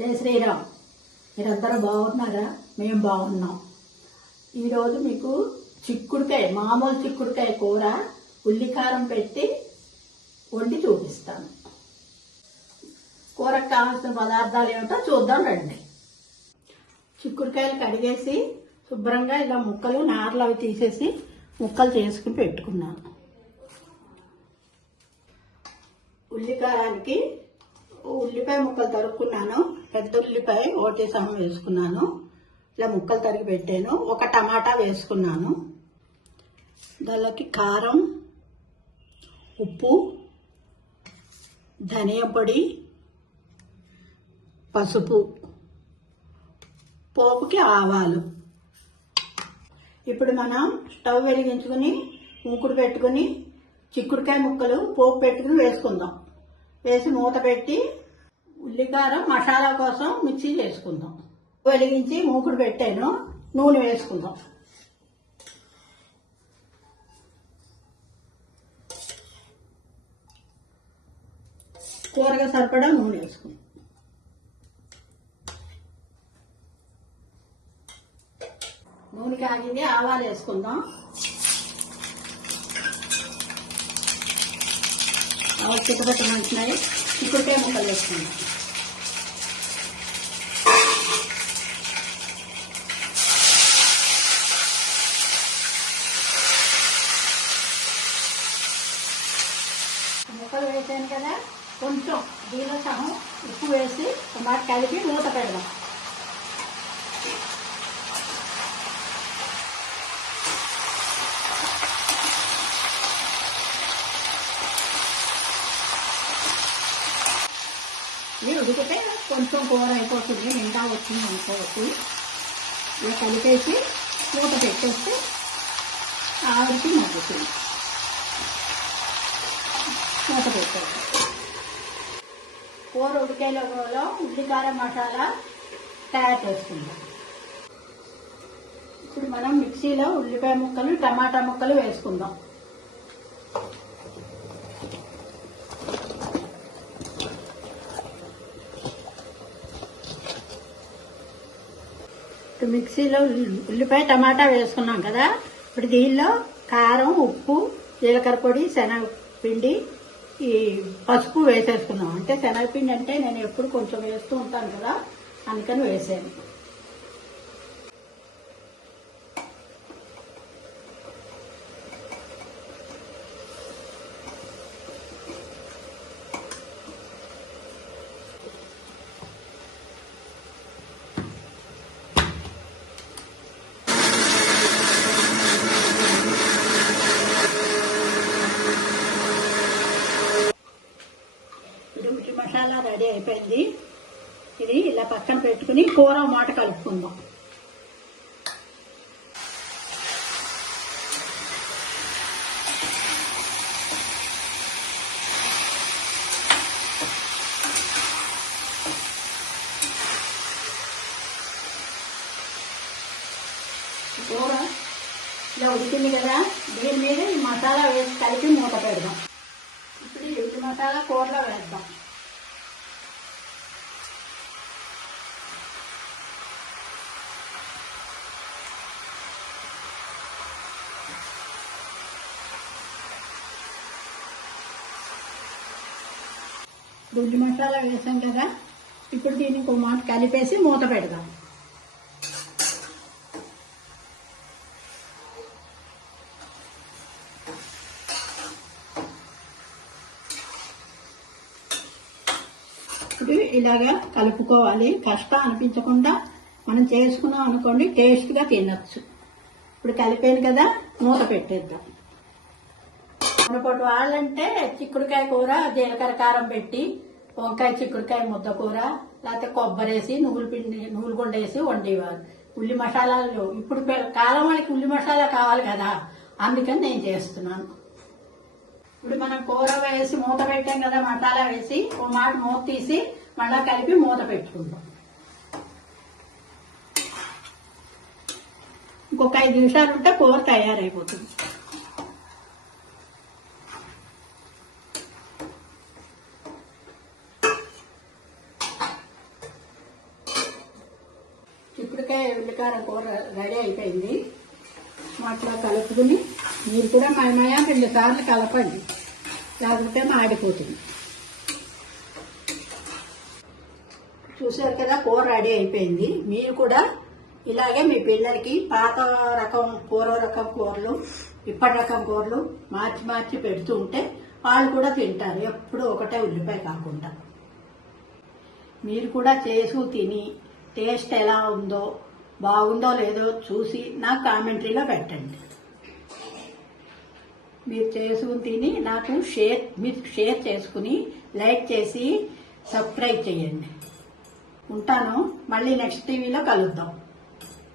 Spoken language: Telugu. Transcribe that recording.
జై శ్రీరామ్. మీరందరూ బాగున్నారా? మేము బాగున్నాం. ఈరోజు మీకు చిక్కుడుకాయ మామూలు చిక్కుడుకాయ కూర ఉల్లికారం పెట్టి వండి చూపిస్తాను. కూరకు కావాల్సిన పదార్థాలు ఏమిటో చూద్దాం రండి. చిక్కుడుకాయలు కడిగేసి శుభ్రంగా ఇలా ముక్కలు నారలు అవి తీసేసి ముక్కలు చేసుకుని పెట్టుకున్నాను. ఉల్లికారానికి ఉల్లిపాయ ముక్కలు తరుక్కున్నాను. పెద్ద ఉల్లిపాయ ఒకటి సగం వేసుకున్నాను. ఇలా ముక్కలు తరిగి పెట్టాను. ఒక టమాటా వేసుకున్నాను. దానికి కారం ఉప్పు ధనియా పొడి పసుపు పోపుకి ఆవాలు. ఇప్పుడు మనం స్టవ్ వెలిగించుకుని ఉంకుడు పెట్టుకుని చిక్కుడుకాయ ముక్కలు పోపు పెట్టుకుని వేసుకుందాం. వేసి మూత పెట్టి ఉల్లికారం మసాలా కోసం మిక్సీ చేసుకుందాం. వెలిగించి మూకుడు పెట్టాను. నూనె వేసుకుందాం. కూరగా సరిపడా నూనె వేసుకుందాం. నూనె కాగింది ఆవాలు వేసుకుందాం. ఆవాలు చిక్కబెట్ట మంచినాయి చిక్కుడుకాయ ముక్కలు వేసుకుందాం ముక్కలు వేసాను కదా కొంచెం దీనిలో సహం ఉప్పు వేసి ఒక మాట కలిపి మూత పెడదాం ఇది ఉడికితే కొంచెం కూర అయిపోతుంది నిండా వచ్చింది అనుకోవచ్చు. ఇలా కలిపేసి మూత పెట్టేస్తే ఆవిరికి మగ్గుతుంది మూత పెట్టేసి కూర ఉడికేలో ఉల్లికార మసాలా తయారు చేసుకుందాం. ఇప్పుడు మనం మిక్సీలో ఉల్లిపాయ ముక్కలు టమాటా ముక్కలు వేసుకుందాం. మిక్సీలో ఉల్లిపాయ టమాటా వేసుకున్నాం కదా. ఇప్పుడు దీనిలో కారం ఉప్పు జీలకర్ర పొడి శనగపిండి ఈ పసుపు వేసేసుకున్నాం అంటే శనగపిండి అంటే నేను ఎప్పుడు కొంచెం వేస్తూ ఉంటాను కదా అందుకని వేసాను ఇది ఉల్లి మసాలా రెడీ అయిపోయింది. ఇది ఇలా పక్కన పెట్టుకుని కూర మాట కలుపుకుందాం. కూర ఇలా ఉడికింది కదా దీని మీద ఈ మసాలా వేసి కలిపి మూత పెడదాం. ఇప్పుడు ఈ మసాలా కూరలో వేద్దాం. గుడ్డు మసాలా వేసాం కదా ఇప్పుడు దీన్ని ఇంకో మాట కలిపేసి మూత పెడదాం. ఇప్పుడు ఇలాగా కలుపుకోవాలి. కష్టం అనిపించకుండా మనం చేసుకున్నాం అనుకోండి టేస్ట్గా తినచ్చు. ఇప్పుడు కలిపాను కదా మూత పెట్టేద్దాం. మునపటి వాళ్ళంటే చిక్కుడుకాయ కూర జీలకర్ర కారం పెట్టి వంకాయ చిక్కుడుకాయ ముద్ద కూర లేకపోతే కొబ్బరేసి నువ్వుల పిండి నువ్వుల గుండ వేసి వండేవారు. ఉల్లి మసాలాలు ఇప్పుడు కాలం వాళ్ళకి ఉల్లి మసాలా కావాలి కదా అందుకని నేను చేస్తున్నాను. ఇప్పుడు మనం కూర వేసి మూత పెట్టాం కదా మసాలా వేసి ఒక మాట మూత తీసి మళ్ళా కలిపి మూత పెట్టుకుంటాం. ఇంకొక ఐదు నిమిషాలు ఉంటే కూర తయారైపోతుంది. చిక్కుడుకాయ ఉల్లికారం కూర రెడీ అయిపోయింది. అట్లా కలుపుకుని మీరు కూడా మయమయ రెండు సార్లు కలపండి. లేకపోతే మాడిపోతుంది. చూసారు కదా కూర రెడీ అయిపోయింది. మీరు కూడా ఇలాగే మీ పిల్లలకి పాత రకం పూర్వ రకం కూరలు ఇప్పటి రకం కూరలు మార్చి మార్చి పెడుతూ ఉంటే వాళ్ళు కూడా తింటారు. ఎప్పుడు ఒకటే ఉల్లిపాయ కాకుండా. మీరు కూడా చేసు తిని టేస్ట్ ఎలా ఉందో బాగుందో లేదో చూసి నాకు కామెంటరీలో పెట్టండి. మీరు చేసుకుని తిని నాకు షేర్ మీరు షేర్ చేసుకుని లైక్ చేసి సబ్స్క్రైబ్ చేయండి. ఉంటాను. మళ్ళీ నెక్స్ట్ టీవీలో కలుద్దాం.